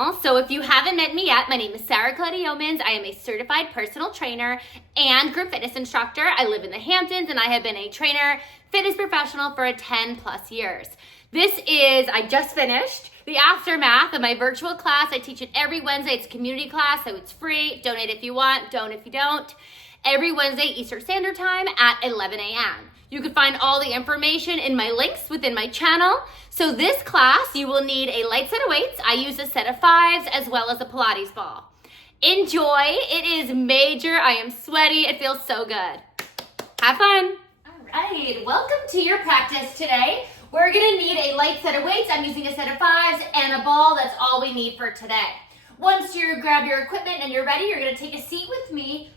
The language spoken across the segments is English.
channel. So if you haven't met me yet, my name is Colletti-Youmans. I am a certified personal trainer and group fitness instructor. I live in the Hamptons and I have been a trainer, fitness professional for 10 plus years. I just finished the aftermath of my virtual class. I teach it every Wednesday. It's a community class, so it's free. Donate if you want, don't if you don't. Every Wednesday, Eastern Standard Time at 11 a.m. You can find all the information in my links within my channel. So this class, you will need a light set of weights. I use a set of 5s as well as a Pilates ball. Enjoy. It is major. I am sweaty. It feels so good. Have fun. All right. Welcome to your practice today. We're going to need a light set of weights. I'm using a set of 5s and a ball. That's all we need for today. Once you grab your equipment and you're ready, you're going to take a seat with me,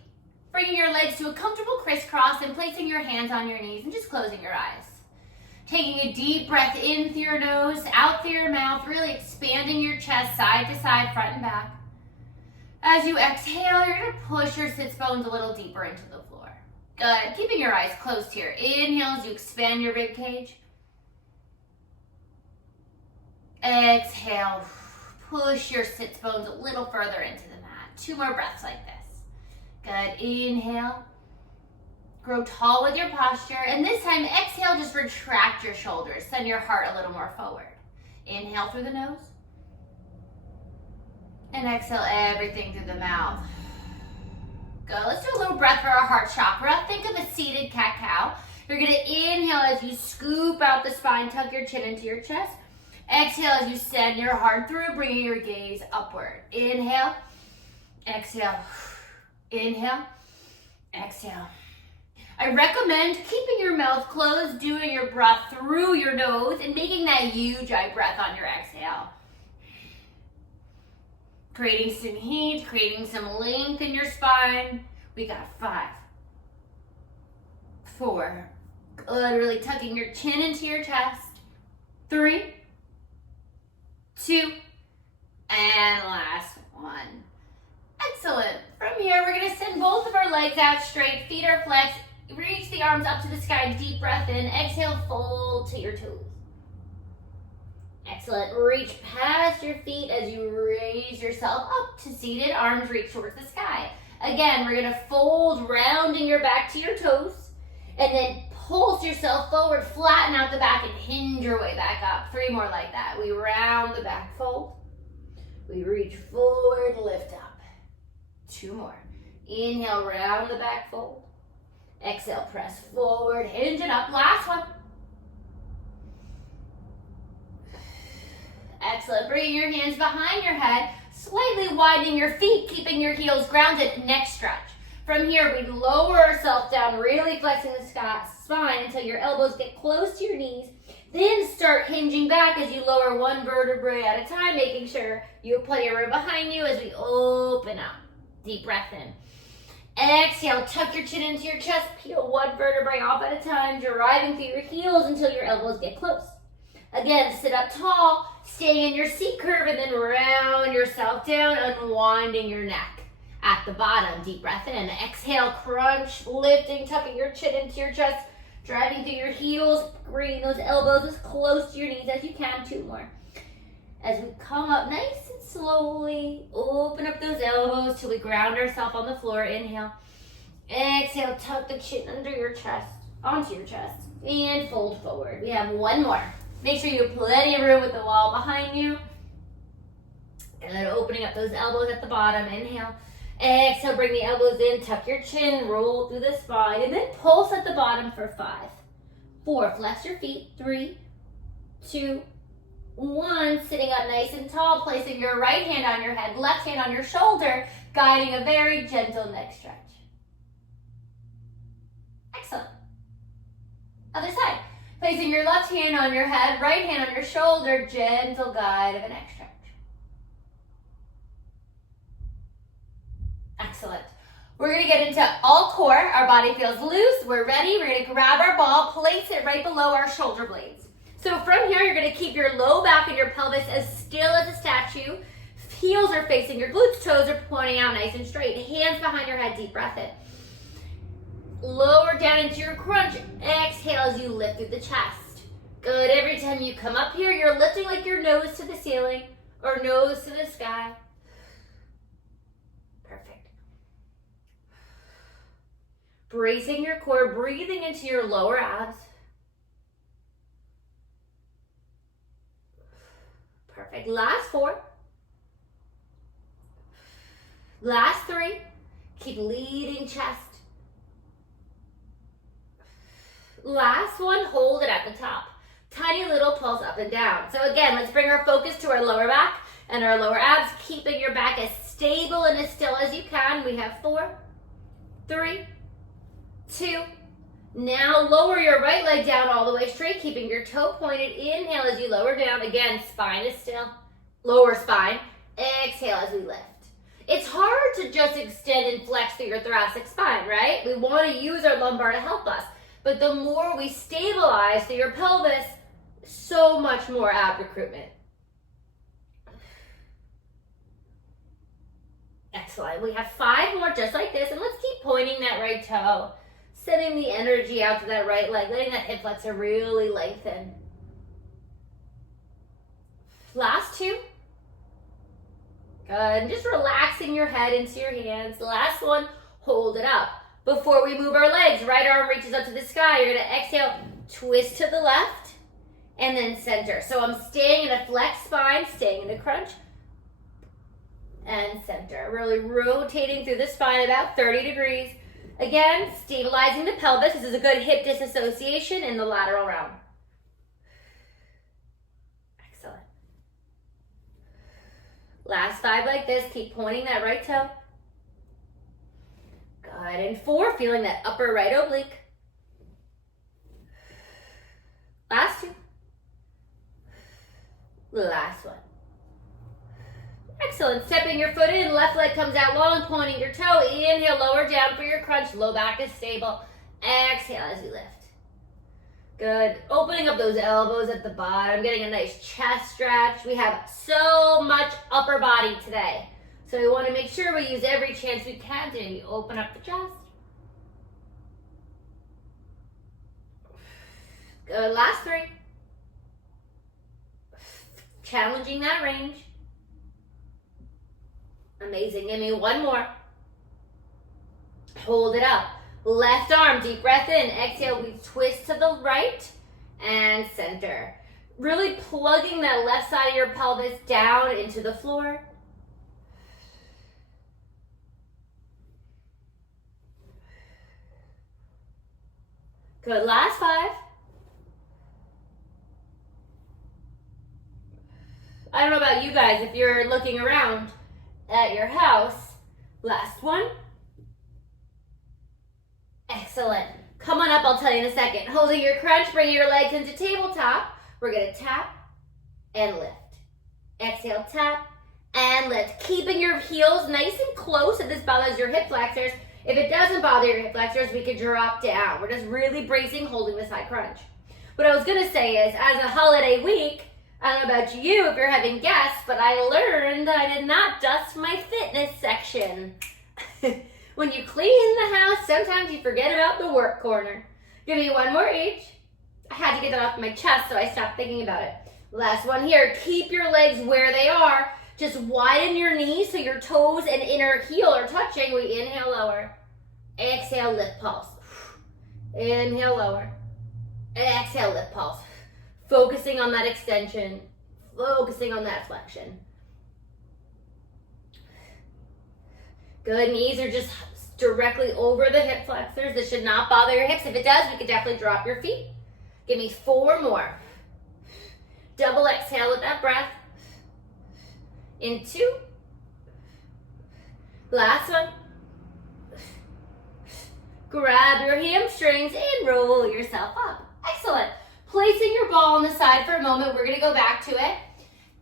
bringing your legs to a comfortable crisscross and placing your hands on your knees and just closing your eyes. Taking a deep breath in through your nose, out through your mouth, really expanding your chest side to side, front and back. As you exhale, you're going to push your sits bones a little deeper into the floor. Good. Keeping your eyes closed here. Inhale as you expand your rib cage. Exhale. Push your sits bones a little further into the mat. 2 more breaths like this. Good. Inhale. Grow tall with your posture. And this time, exhale, just retract your shoulders. Send your heart a little more forward. Inhale through the nose. And exhale everything through the mouth. Good. Let's do a little breath for our heart chakra. Think of a seated cat-cow. You're going to inhale as you scoop out the spine, tuck your chin into your chest. Exhale as you send your heart through, bringing your gaze upward. Inhale. Exhale. Inhale, exhale. I recommend keeping your mouth closed, doing your breath through your nose, and making that huge eye breath on your exhale. Creating some heat, creating some length in your spine. We got 5, 4. Good, really tucking your chin into your chest. 3, 2, and last 1. Excellent. From here, we're going to send both of our legs out straight. Feet are flexed. Reach the arms up to the sky. Deep breath in. Exhale, fold to your toes. Excellent. Reach past your feet as you raise yourself up to seated. Arms reach towards the sky. Again, we're going to fold, rounding your back to your toes. And then pulse yourself forward, flatten out the back, and hinge your way back up. 3 more like that. We round the back, fold. We reach forward, lift up. 2 more. Inhale, round the back, fold. Exhale, press forward, hinge it up. Last one. Excellent. Bringing your hands behind your head, slightly widening your feet, keeping your heels grounded. Next stretch. From here, we lower ourselves down, really flexing the spine until your elbows get close to your knees. Then start hinging back as you lower 1 vertebrae at a time, making sure you have plenty of room behind you as we open up. Deep breath in. Exhale, tuck your chin into your chest, peel 1 vertebrae off at a time, driving through your heels until your elbows get close. Again, sit up tall, stay in your C curve, and then round yourself down, unwinding your neck. At the bottom, deep breath in. Exhale, crunch, lifting, tucking your chin into your chest, driving through your heels, bringing those elbows as close to your knees as you can. 2 more. As we come up nice and slowly, open up those elbows till we ground ourselves on the floor. Inhale. Exhale, tuck the chin under your chest, onto your chest, and fold forward. We have 1 more. Make sure you have plenty of room with the wall behind you. And then opening up those elbows at the bottom. Inhale. Exhale, bring the elbows in, tuck your chin, roll through the spine, and then pulse at the bottom for 5, 4. Flex your feet. 3, 2, 1, sitting up nice and tall, placing your right hand on your head, left hand on your shoulder, guiding a very gentle neck stretch. Excellent. Other side. Placing your left hand on your head, right hand on your shoulder, gentle guide of a neck stretch. Excellent. We're going to get into all core. Our body feels loose. We're ready. We're going to grab our ball, place it right below our shoulder blades. So from here, you're going to keep your low back and your pelvis as still as a statue. Heels are facing your glutes, toes are pointing out nice and straight. Hands behind your head, deep breath in. Lower down into your crunch. Exhale as you lift through the chest. Good. Every time you come up here, you're lifting like your nose to the ceiling. or nose to the sky. Perfect. Bracing your core, breathing into your lower abs. Perfect. Last 4. Last 3. Keep leading chest. Last one, hold it at the top. Tiny little pulse up and down. So again, let's bring our focus to our lower back and our lower abs, keeping your back as stable and as still as you can. We have 4, 3, 2. Now lower your right leg down all the way straight, keeping your toe pointed. Inhale as you lower down. Again, spine is still. Lower spine. Exhale as we lift. It's hard to just extend and flex through your thoracic spine, right? We want to use our lumbar to help us. But the more we stabilize through your pelvis, so much more ab recruitment. Excellent. We have 5 more just like this, and let's keep pointing that right toe, sending the energy out to that right leg, letting that hip flexor really lengthen. Last 2. Good. And just relaxing your head into your hands. Last one, hold it up. Before we move our legs, right arm reaches up to the sky. You're going to exhale, twist to the left, and then center. So I'm staying in a flex spine, staying in a crunch, and center. Really rotating through the spine about 30 degrees. Again, stabilizing the pelvis. This is a good hip disassociation in the lateral round. Excellent. Last 5 like this. Keep pointing that right toe. Good. And 4, feeling that upper right oblique. Last 2. Last one. Excellent. Stepping your foot in, left leg comes out long, pointing your toe. Inhale, lower down for your crunch. Low back is stable. Exhale as you lift. Good. Opening up those elbows at the bottom, getting a nice chest stretch. We have so much upper body today. So we want to make sure we use every chance we can to maybe open up the chest. Good. Last 3. Challenging that range. Amazing. Give me 1 more. Hold it up. Left arm, deep breath in. Exhale, we twist to the right and center. Really plugging that left side of your pelvis down into the floor. Good. Last 5. I don't know about you guys, if you're looking around at your house. Last one. Excellent. Come on up, I'll tell you in a second. Holding your crunch, bring your legs into tabletop. We're going to tap and lift. Exhale, tap and lift. Keeping your heels nice and close if this bothers your hip flexors. If it doesn't bother your hip flexors, we could drop down. We're just really bracing, holding this high crunch. What I was going to say is, as a holiday week, I don't know about you if you're having guests, but I learned I did not dust my fitness section. When you clean the house, sometimes you forget about the work corner. Give me 1 more each. I had to get that off my chest, so I stopped thinking about it. Last one here. Keep your legs where they are. Just widen your knees so your toes and inner heel are touching. We inhale, lower. Exhale, lift, pulse. Inhale, lower. Exhale, lift, pulse. Focusing on that extension. Focusing on that flexion. Good. Knees are just directly over the hip flexors. This should not bother your hips. If it does, we could definitely drop your feet. Give me 4 more. Double exhale with that breath. In 2. Last one. Grab your hamstrings and roll yourself up. Excellent. Placing your ball on the side for a moment. We're going to go back to it.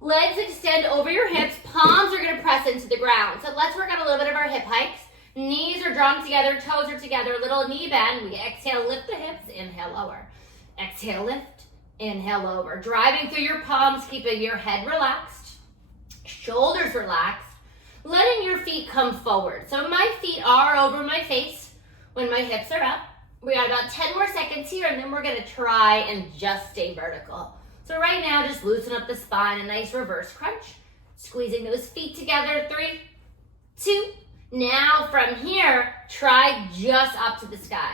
Legs extend over your hips. Palms are going to press into the ground. So let's work on a little bit of our hip hikes. Knees are drawn together. Toes are together. Little knee bend. We exhale, lift the hips. Inhale, lower. Exhale, lift. Inhale, lower. Driving through your palms, keeping your head relaxed. Shoulders relaxed. Letting your feet come forward. So my feet are over my face when my hips are up. We got about 10 more seconds here, and then we're going to try and just stay vertical. So right now, just loosen up the spine, a nice reverse crunch. Squeezing those feet together. 3, 2. Now from here, try just up to the sky.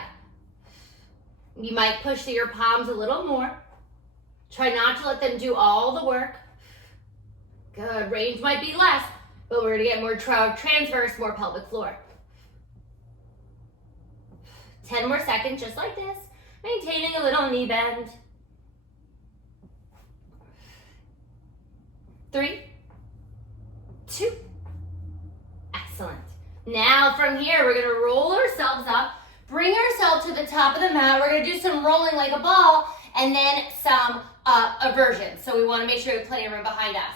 You might push through your palms a little more. Try not to let them do all the work. Good, range might be less, but we're gonna get more transverse, more pelvic floor. 10 more seconds, just like this. Maintaining a little knee bend. 3, 2. Excellent. Now from here, we're gonna roll ourselves up, bring ourselves to the top of the mat. We're gonna do some rolling like a ball, and then some aversion. So we wanna make sure we have plenty of room behind us.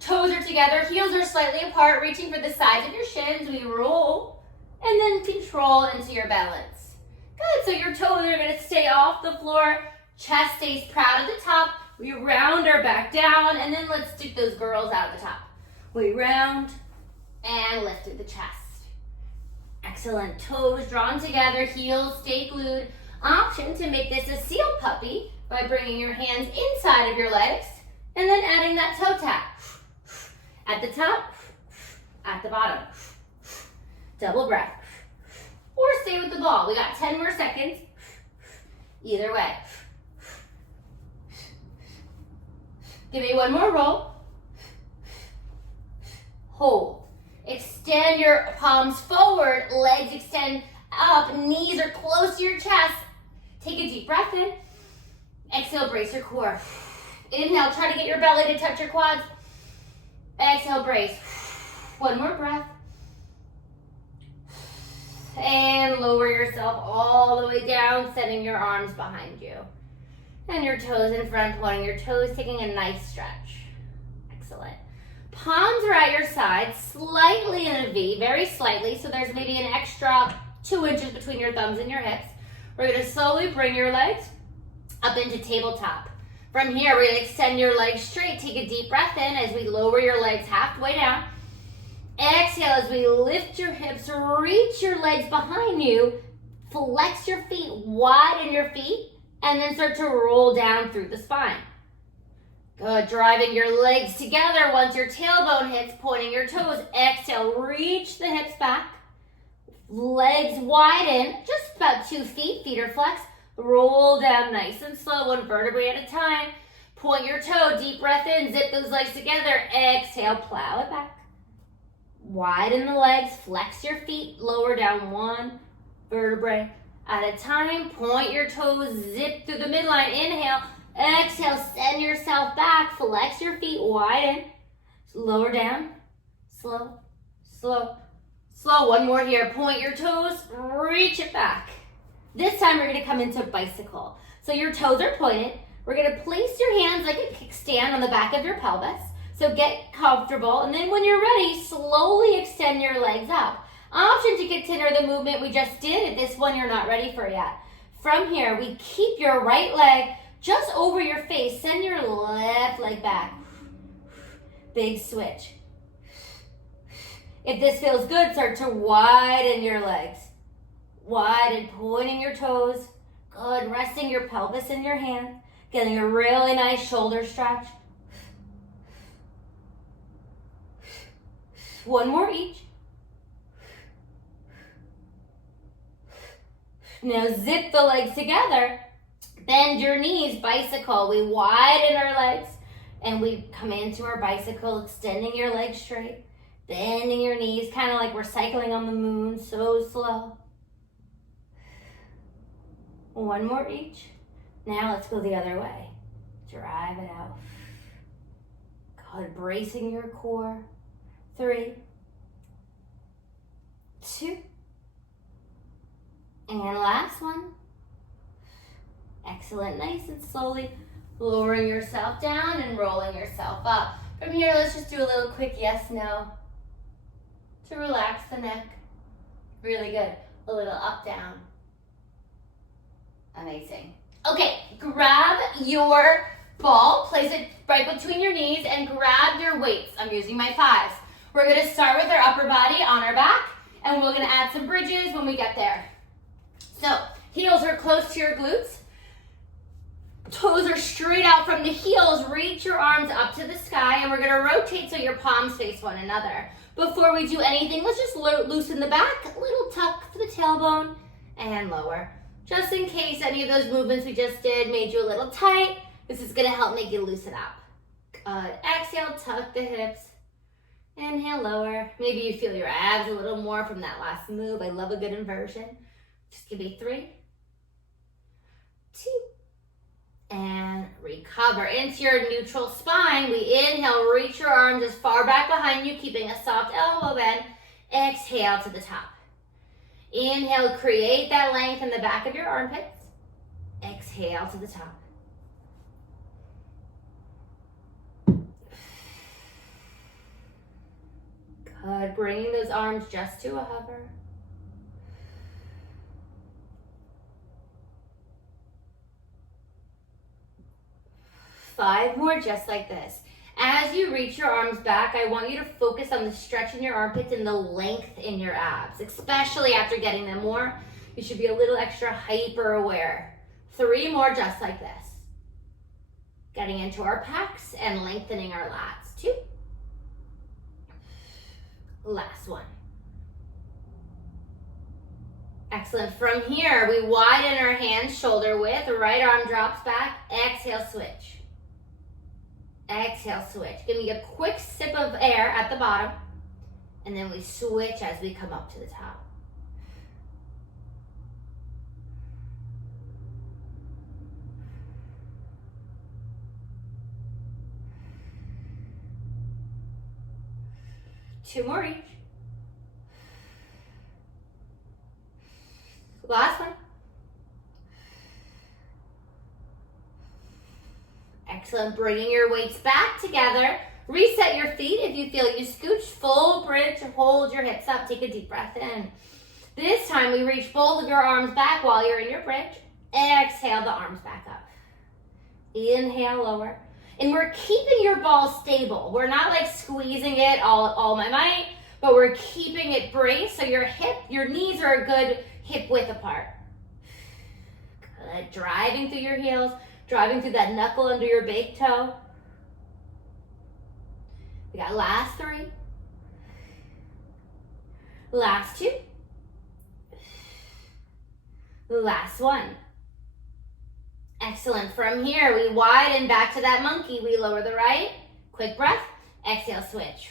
Toes are together, heels are slightly apart, reaching for the sides of your shins. We roll, and then control into your balance. Good, so your toes are gonna stay off the floor, chest stays proud at the top. We round our back down, and then let's stick those girls out at the top. We round and lift at the chest. Excellent, toes drawn together, heels stay glued. Option to make this a seal puppy by bringing your hands inside of your legs and then adding that toe tap. At the top, at the bottom. Double breath. Or stay with the ball. We got 10 more seconds. Either way. Give me one more roll. Hold. Extend your palms forward, legs extend up, knees are close to your chest. Take a deep breath in. Exhale, brace your core. Inhale, try to get your belly to touch your quads. Exhale, brace. One more breath. And lower yourself all the way down, setting your arms behind you. And your toes in front, pointing your toes, taking a nice stretch. Excellent. Palms are at your sides, slightly in a V, very slightly, so there's maybe an extra 2 inches between your thumbs and your hips. We're gonna slowly bring your legs up into tabletop. From here, we're gonna extend your legs straight. Take a deep breath in as we lower your legs halfway down. Exhale as we lift your hips, reach your legs behind you, flex your feet, widen your feet, and then start to roll down through the spine. Good, driving your legs together once your tailbone hits, pointing your toes. Exhale, reach the hips back. Legs widen, just about 2 feet, feet are flexed. Roll down nice and slow, 1 vertebrae at a time. Point your toe, deep breath in, zip those legs together. Exhale, plow it back. Widen the legs, flex your feet, lower down 1 vertebrae at a time. Point your toes, zip through the midline. Inhale, exhale, send yourself back, flex your feet, widen. Lower down, slow, slow, slow. 1 more here. Point your toes, reach it back. This time we're gonna come into bicycle. So your toes are pointed. We're gonna place your hands like a kickstand on the back of your pelvis. So get comfortable, and then when you're ready, slowly extend your legs up. Option to continue the movement we just did. This one you're not ready for yet. From here, we keep your right leg just over your face. Send your left leg back. Big switch. If this feels good, start to widen your legs. Widen, pointing your toes. Good, resting your pelvis in your hand. Getting a really nice shoulder stretch. 1 more each. Now zip the legs together. Bend your knees, bicycle. We widen our legs and we come into our bicycle, extending your legs straight, bending your knees, kind of like we're cycling on the moon, so slow. 1 more each. Now let's go the other way. Drive it out. Good, bracing your core. 3, 2, and last one. Excellent, nice and slowly lowering yourself down and rolling yourself up. From here, let's just do a little quick yes, no to relax the neck. Really good. A little up, down. Amazing. Okay, grab your ball, place it right between your knees, and grab your weights. I'm using my 5s. We're gonna start with our upper body on our back, and we're gonna add some bridges when we get there. So, heels are close to your glutes. Toes are straight out from the heels. Reach your arms up to the sky, and we're gonna rotate so your palms face one another. Before we do anything, let's just loosen the back, a little tuck for the tailbone, and lower. Just in case any of those movements we just did made you a little tight, this is gonna help make you loosen up. Good. Exhale, tuck the hips. Inhale, lower. Maybe you feel your abs a little more from that last move. I love a good inversion. Just give me 3, 2, and recover into your neutral spine. We inhale, reach your arms as far back behind you, keeping a soft elbow bend. Exhale to the top. Inhale, create that length in the back of your armpits. Exhale to the top. Good, bringing those arms just to a hover. Five more just like this. As you reach your arms back, I want you to focus on the stretch in your armpits and the length in your abs, especially after getting them more. You should be a little extra hyper aware. 3 more just like this. Getting into our pecs and lengthening our lats. 2. Last one. Excellent. From here, we widen our hands shoulder width. Right arm drops back. Exhale, switch. Exhale, switch. Give me a quick sip of air at the bottom, and then we switch as we come up to the top. Two more each. Last one. Excellent. Bringing your weights back together. Reset your feet. If you feel you scooch, full bridge, hold your hips up. Take a deep breath in. This time we reach both of your arms back while you're in your bridge. Exhale the arms back up. Inhale, lower. And we're keeping your ball stable. We're not like squeezing it all my might, but we're keeping it braced so your knees are a good hip width apart. Good. Driving through your heels. Driving through that knuckle under your big toe. We got last 3. Last 2. Last 1. Excellent. From here, we widen back to that monkey. We lower the right. Quick breath. Exhale, switch.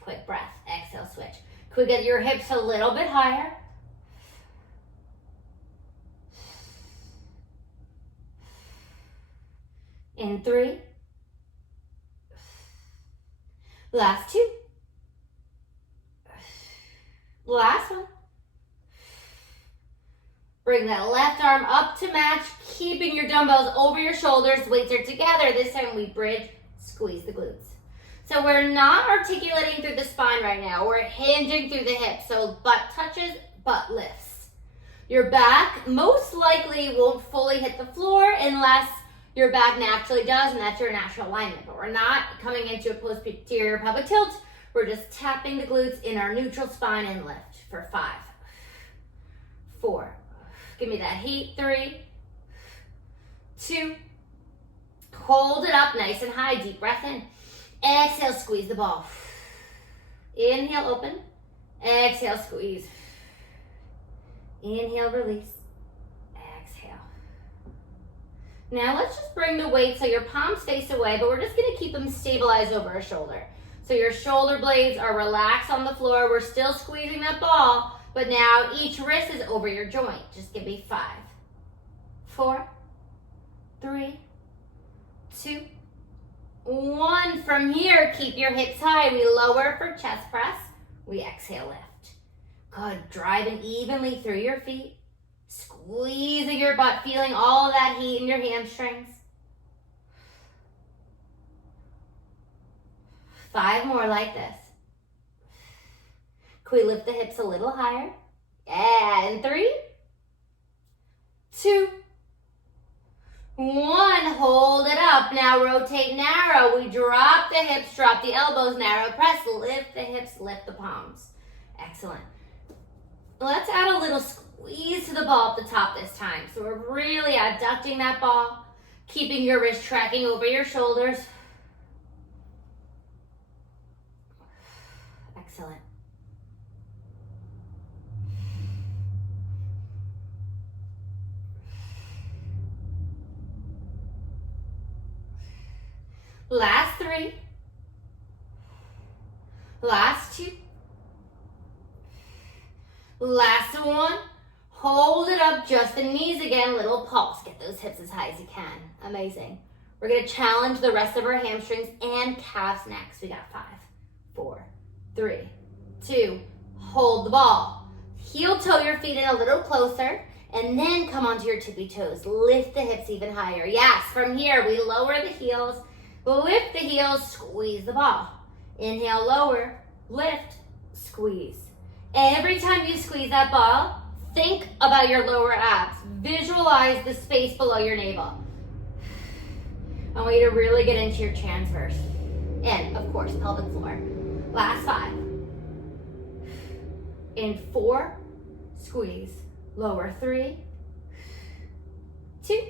Quick breath. Exhale, switch. Could we get your hips a little bit higher? In 3. Last 2. Last 1. Bring that left arm up to match, keeping your dumbbells over your shoulders. Weights are together. This time we bridge, squeeze the glutes. So we're not articulating through the spine right now. We're hinging through the hips. So butt touches, butt lifts. Your back most likely won't fully hit the floor unless your back naturally does, and that's your natural alignment. But we're not coming into a posterior pelvic tilt. We're just tapping the glutes in our neutral spine and lift for 5, 4. Give me that heat. 3, 2. Hold it up nice and high. Deep breath in. Exhale, squeeze the ball. Inhale, open. Exhale, squeeze. Inhale, release. Now let's just bring the weight so your palms face away, but we're just gonna keep them stabilized over our shoulder. So your shoulder blades are relaxed on the floor. We're still squeezing that ball, but now each wrist is over your joint. Just give me 5, 4, 3, 2, 1. From here, keep your hips high. We lower for chest press. We exhale, lift. Good, driving evenly through your feet. Squeezing your butt, feeling all of that heat in your hamstrings. 5 more like this. Can we lift the hips a little higher? And 3, 2, 1. Hold it up. Now rotate narrow. We drop the hips, drop the elbows, narrow press, lift the hips, lift the palms. Excellent. Let's add a little squeeze to the ball at the top this time. So we're really adducting that ball, Keeping your wrist tracking over your shoulders. Excellent. Last 3. Last 2. Last 1. Hold it up, just the knees again, little pulse. Get those hips as high as you can. Amazing. We're gonna challenge the rest of our hamstrings and calves next. We got 5, 4, 3, 2, hold the ball. Heel toe your feet in a little closer, and then come onto your tippy toes. Lift the hips even higher. Yes, from here, we lower the heels, lift the heels, squeeze the ball. Inhale, lower, lift, squeeze. Every time you squeeze that ball, think about your lower abs. Visualize the space below your navel. I want you to really get into your transverse. And, of course, pelvic floor. Last 5. In 4, squeeze. Lower 3, 2,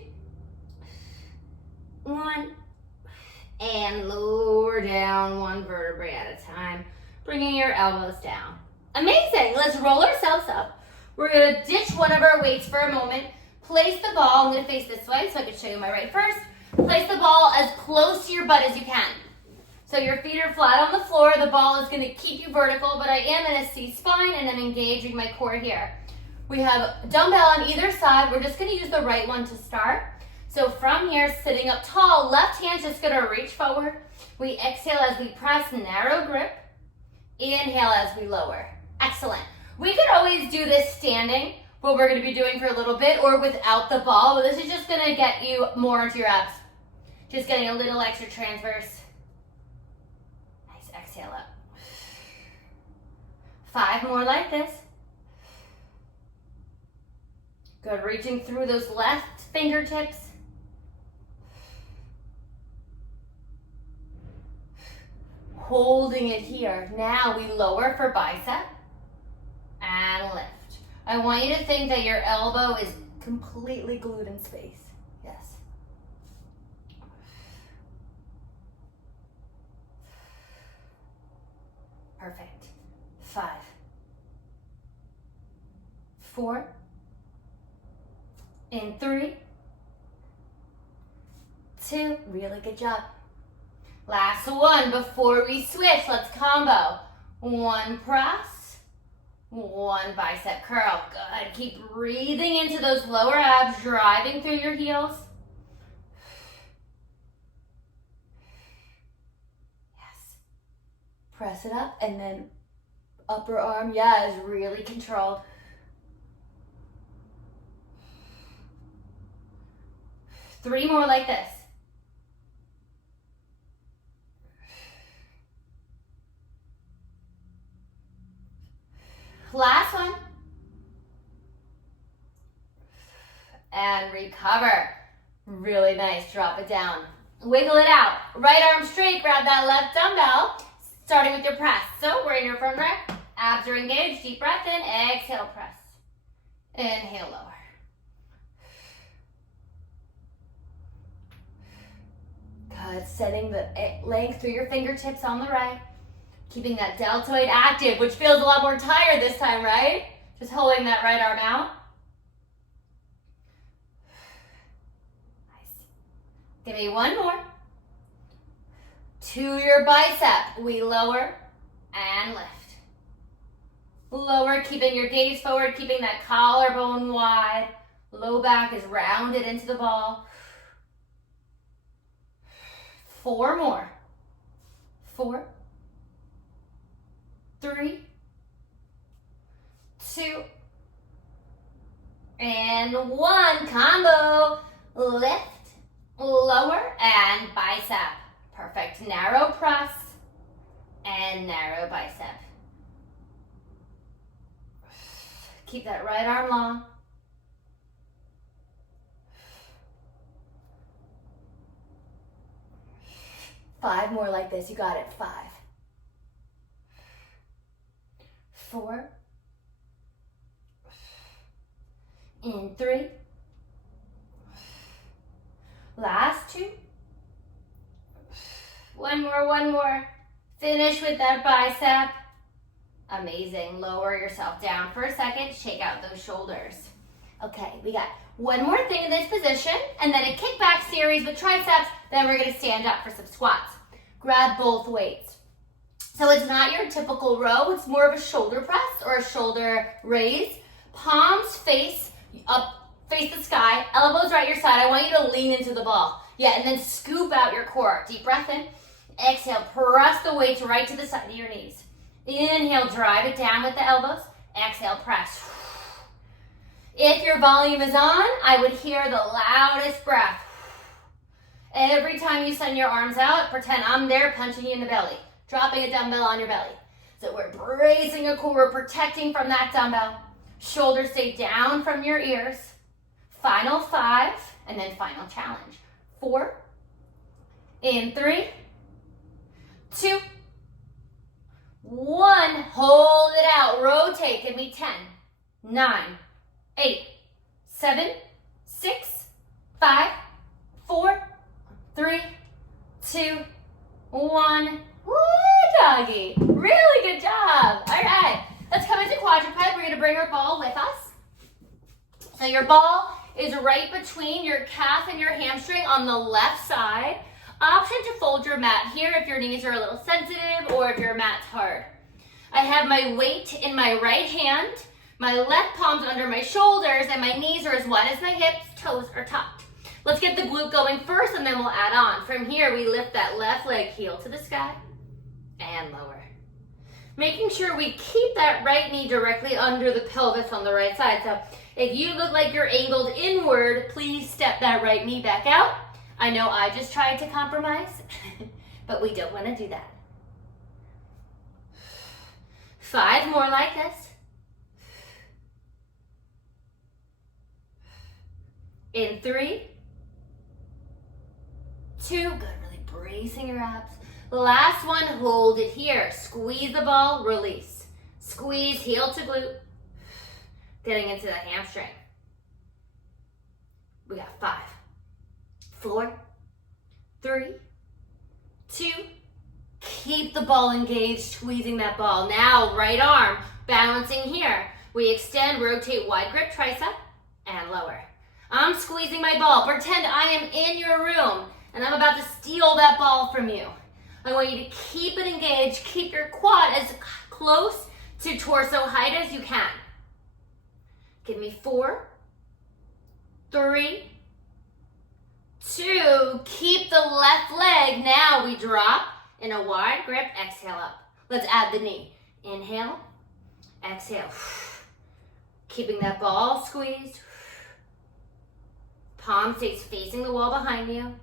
1. And lower down 1 vertebrae at a time. Bringing your elbows down. Amazing. Let's roll ourselves up. We're going to ditch one of our weights for a moment. Place the ball. I'm going to face this way so I can show you my right first. Place the ball as close to your butt as you can. So your feet are flat on the floor. The ball is going to keep you vertical, but I am in a C spine and I'm engaging my core here. We have a dumbbell on either side. We're just going to use the right one to start. So from here, sitting up tall, left hand's just going to reach forward. We exhale as we press, narrow grip. Inhale as we lower. Excellent. We could always do this standing, what we're going to be doing for a little bit, or without the ball, but this is just going to get you more into your abs. Just getting a little extra transverse. Nice, exhale up. 5 more like this. Good, reaching through those left fingertips. Holding it here. Now we lower for bicep and lift. I want you to think that your elbow is completely glued in space. Yes. Perfect. 5, 4, in 3, 2, really good job. Last 1 before we switch, let's combo. 1 press, 1 bicep curl. Good, keep breathing into those lower abs, driving through your heels. Yes. Press it up and then upper arm, yes, really controlled. 3 more like this. Last one. And recover. Really nice. Drop it down. Wiggle it out. Right arm straight. Grab that left dumbbell. Starting with your press. So we're in your front rack. Abs are engaged. Deep breath in. Exhale, press. Inhale, lower. Good. Setting the length through your fingertips on the right. Keeping that deltoid active, which feels a lot more tired this time, right? Just holding that right arm out. Nice. Give me 1 more. To your bicep, we lower and lift. Lower, keeping your gaze forward, keeping that collarbone wide. Low back is rounded into the ball. 4 more. 4, 3, 2, and 1. Combo. Lift, lower, and bicep. Perfect. Narrow press and narrow bicep. Keep that right arm long. 5 more like this. You got it. 5, 4, in 3, Last 2. One more. Finish with that bicep. Amazing. Lower yourself down for a second. Shake out those shoulders. Okay, we got one more thing in this position, and then a kickback series with triceps. Then we're gonna stand up for some squats. Grab both weights. So it's not your typical row, it's more of a shoulder press or a shoulder raise. Palms face up, face the sky, elbows right your side. I want you to lean into the ball. Yeah, and then scoop out your core. Deep breath in. Exhale, press the weights right to the side of your knees. Inhale, drive it down with the elbows. Exhale, press. If your volume is on, I would hear the loudest breath. Every time you send your arms out, pretend I'm there punching you in the belly. Dropping a dumbbell on your belly. So we're bracing your core, we're protecting from that dumbbell. Shoulders stay down from your ears. Final 5, and then final challenge. 4, in 3, 2, 1. Hold it out, rotate, give me 10, 9, 8, 7, 6, 5, 4, 3, 2, 1. Woo, doggy. Really good job. All right, let's come into quadruped. We're going to bring our ball with us. So your ball is right between your calf and your hamstring on the left side. Option to fold your mat here if your knees are a little sensitive or if your mat's hard. I have my weight in my right hand, my left palm's under my shoulders, and my knees are as wide as my hips, toes are tucked. Let's get the glute going first, and then we'll add on. From here, we lift that left leg heel to the sky and lower. Making sure we keep that right knee directly under the pelvis on the right side. So if you look like you're angled inward, please step that right knee back out. I know I just tried to compromise, but we don't want to do that. 5 more like this. In 3, 2, good, really bracing your abs. Last one, hold it here. Squeeze the ball, release. Squeeze heel to glute, getting into the hamstring. We got 5, 4, 3, 2, keep the ball engaged, squeezing that ball. Now, right arm, balancing here. We extend, rotate, wide grip, tricep, and lower. I'm squeezing my ball. Pretend I am in your room, and I'm about to steal that ball from you. I want you to keep it engaged, keep your quad as close to torso height as you can. Give me 4, 3, 2, keep the left leg. Now we drop in a wide grip, exhale up. Let's add the knee. Inhale, exhale. Keeping that ball squeezed. Palm stays facing the wall behind you.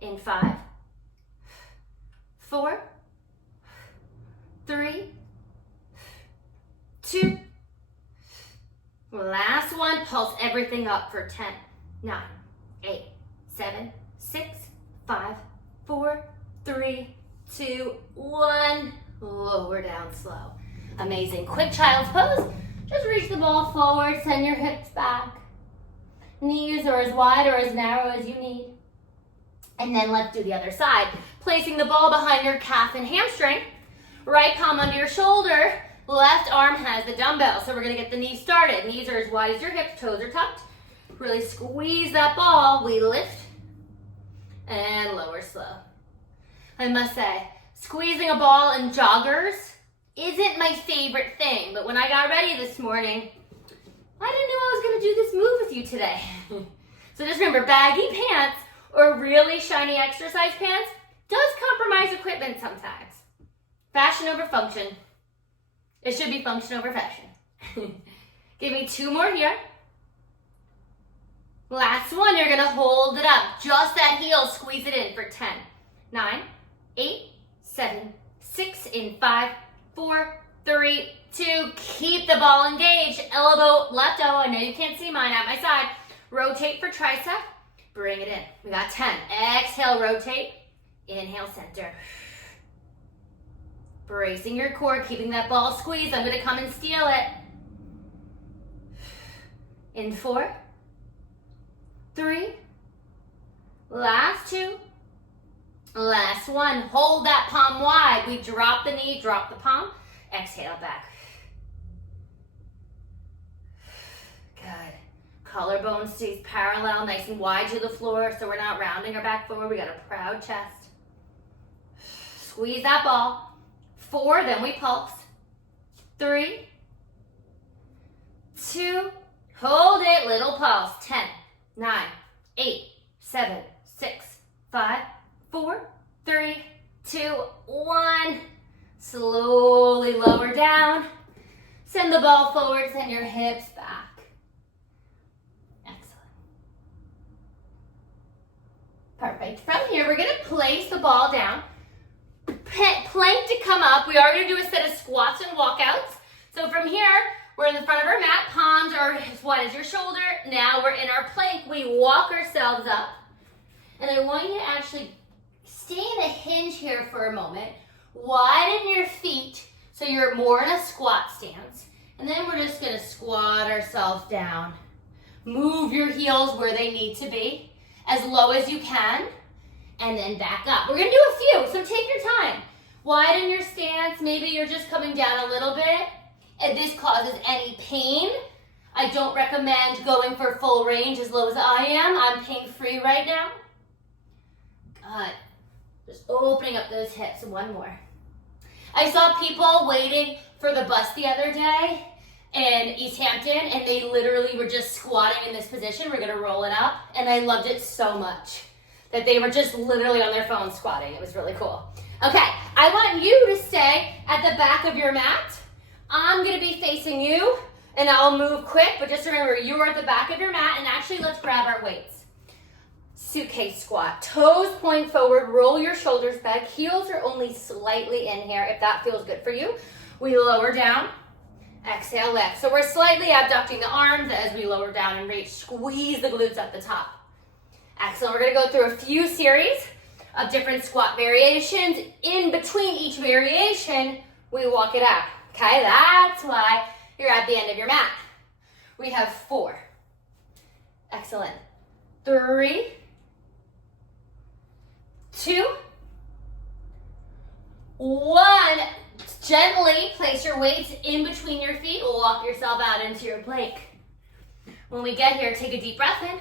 In 5, 4, 3, 2. Last one, pulse everything up for 10, 9, 8, 7, 6, 5, 4, 3, 2, 1. Lower down slow. Amazing. Quick child's pose. Just reach the ball forward, send your hips back. Knees are as wide or as narrow as you need. And then let's do the other side. Placing the ball behind your calf and hamstring. Right palm under your shoulder. Left arm has the dumbbell. So we're going to get the knees started. Knees are as wide as your hips. Toes are tucked. Really squeeze that ball. We lift and lower slow. I must say, squeezing a ball in joggers isn't my favorite thing. But when I got ready this morning, I didn't know I was going to do this move with you today. So just remember, baggy pants or really shiny exercise pants does compromise equipment sometimes. Fashion over function. It should be function over fashion. Give me 2 more here. Last one, you're gonna hold it up. Just that heel, squeeze it in for 10, 9, 8, 7, 6, in 5, 4, 3, 2. Keep the ball engaged. Elbow, left elbow, I know you can't see mine, at my side. Rotate for tricep. Bring it in. We got 10. Exhale, rotate. Inhale, center. Bracing your core, keeping that ball squeezed. I'm gonna come and steal it. In 4, 3. Last 2. Last 1. Hold that palm wide. We drop the knee, drop the palm. Exhale back. Good. Collarbone stays parallel, nice and wide to the floor, so we're not rounding our back forward. We got a proud chest. Squeeze that ball. 4, then we pulse. 3, 2, hold it, little pulse. 10, 9, 8, 7, 6, 5, 4, 3, 2, 1. Slowly lower down. Send the ball forward, send your hips back. Excellent. Perfect. From here, we're going to place the ball down. Plank to come up. We are going to do a set of squats and walkouts. So from here, we're in the front of our mat. Palms are as wide as your shoulder. Now we're in our plank. We walk ourselves up. And I want you to actually stay in a hinge here for a moment. Widen your feet so you're more in a squat stance. And then we're just going to squat ourselves down. Move your heels where they need to be, as low as you can. And then back up. We're going to do a few, so take your time. Widen your stance. Maybe you're just coming down a little bit. If this causes any pain, I don't recommend going for full range as low as I am. I'm pain-free right now. Good. Just opening up those hips. 1 more. I saw people waiting for the bus the other day in East Hampton, and they literally were just squatting in this position. We're going to roll it up, and I loved it so much that they were just literally on their phone squatting. It was really cool. Okay, I want you to stay at the back of your mat. I'm gonna be facing you, and I'll move quick, but just remember, you're at the back of your mat, and actually let's grab our weights. Suitcase squat, toes point forward, roll your shoulders back, heels are only slightly in here, if that feels good for you. We lower down, exhale, lift. So we're slightly abducting the arms as we lower down and reach, squeeze the glutes at the top. Excellent. We're going to go through a few series of different squat variations. In between each variation, we walk it up. Okay, that's why you're at the end of your mat. We have 4. Excellent. 3, 2, 1. Gently place your weights in between your feet. Walk yourself out into your plank. When we get here, take a deep breath in.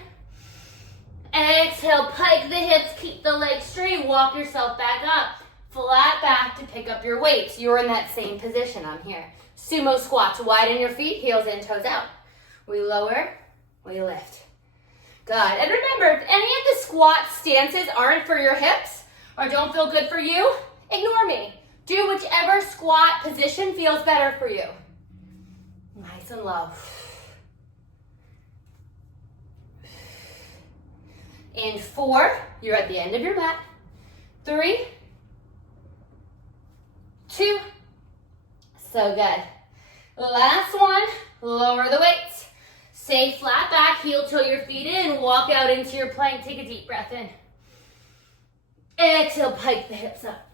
Exhale, pike the hips, keep the legs straight, walk yourself back up. Flat back to pick up your weights. You're in that same position on here. Sumo squats, widen your feet, heels in, toes out. We lower, we lift. Good. And remember, if any of the squat stances aren't for your hips or don't feel good for you, ignore me. Do whichever squat position feels better for you. Nice and low. In 4, you're at the end of your mat. 3, 2, so good. Last one, lower the weights. Stay flat back, heel toe your feet in, walk out into your plank, take a deep breath in. Exhale, pike the hips up.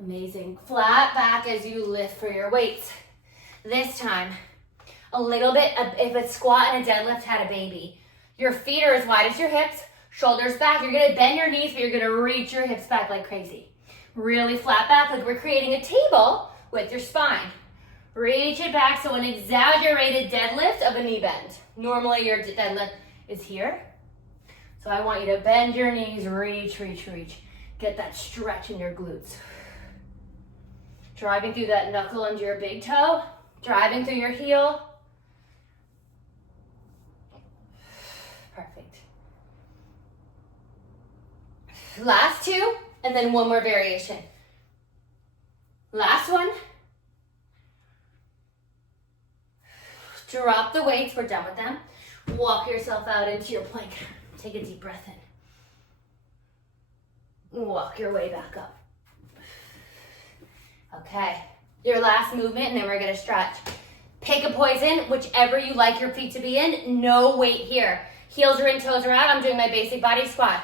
Amazing. Flat back as you lift for your weights. This time, a little bit, if a squat and a deadlift had a baby, your feet are as wide as your hips, shoulders back. You're going to bend your knees, but you're going to reach your hips back like crazy. Really flat back, like we're creating a table with your spine. Reach it back, so an exaggerated deadlift of a knee bend. Normally your deadlift is here. So I want you to bend your knees, reach, reach, reach. Get that stretch in your glutes. Driving through that knuckle into your big toe. Driving through your heel. Perfect. Last 2, and then 1 more variation. Last one. Drop the weights, we're done with them. Walk yourself out into your plank. Take a deep breath in. Walk your way back up. Okay, your last movement, and then we're gonna stretch. Pick a poison, whichever you like your feet to be in. No weight here. Heels are in, toes are out. I'm doing my basic body squat.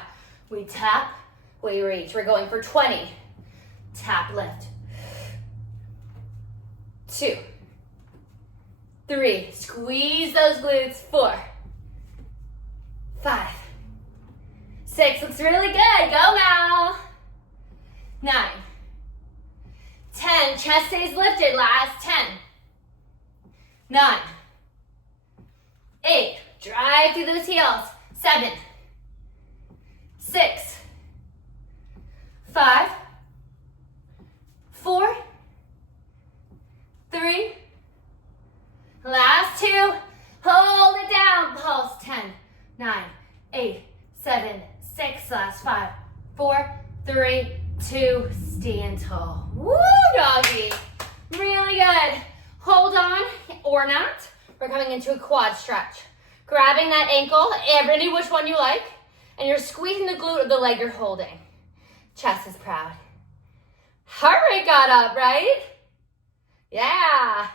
We tap, we reach. We're going for 20. Tap, lift. 2, 3, squeeze those glutes. 4, 5, 6, looks really good. Go, Mal. 9, 10, chest stays lifted. Last 10, 9, 8, drive through those heels. 7, 6, 5, 4, 3, last 2, hold it down, pulse. 10, 9, 8, 7, 6, last 5, 4, 3, 2, stand tall. Woo, doggy. Really good. Hold on, or not. We're coming into a quad stretch. Grabbing that ankle, any which one you like, and you're squeezing the glute of the leg you're holding. Chest is proud. Heart rate got up, right? Yeah.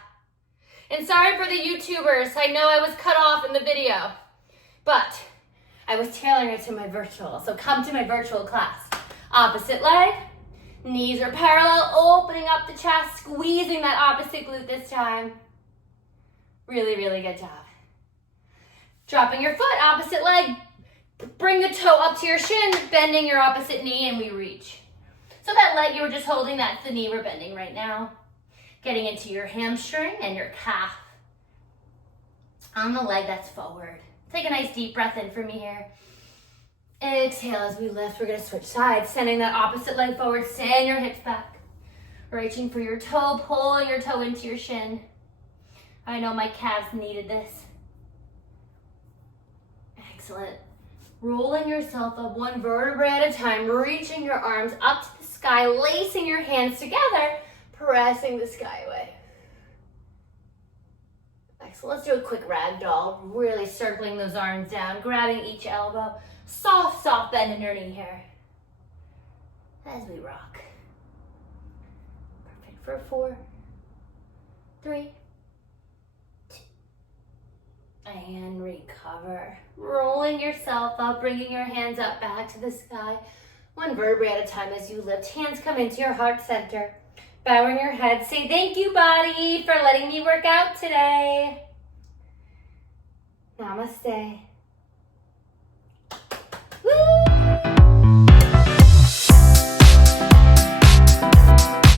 And sorry for the YouTubers. I know I was cut off in the video, but I was tailoring it to my virtual. So come to my virtual class. Opposite leg, knees are parallel, opening up the chest, squeezing that opposite glute this time. Really, really good job. Dropping your foot, opposite leg, bring the toe up to your shin, bending your opposite knee, and we reach. So that leg you were just holding, that's the knee we're bending right now. Getting into your hamstring and your calf. On the leg that's forward. Take a nice deep breath in for me here. Exhale as we lift. We're going to switch sides, sending that opposite leg forward. Send your hips back. Reaching for your toe, pulling your toe into your shin. I know my calves needed this. Excellent. Rolling yourself up one vertebrae at a time, reaching your arms up to the sky, lacing your hands together, pressing the sky away. Excellent. Let's do a quick ragdoll, really circling those arms down, grabbing each elbow. Soft, soft bend in your knee here as we rock. Perfect for 4, 3, 2, and recover. Rolling yourself up, bringing your hands up back to the sky. One vertebrae at a time as you lift. Hands come into your heart center. Bowing your head. Say thank you, body, for letting me work out today. Namaste.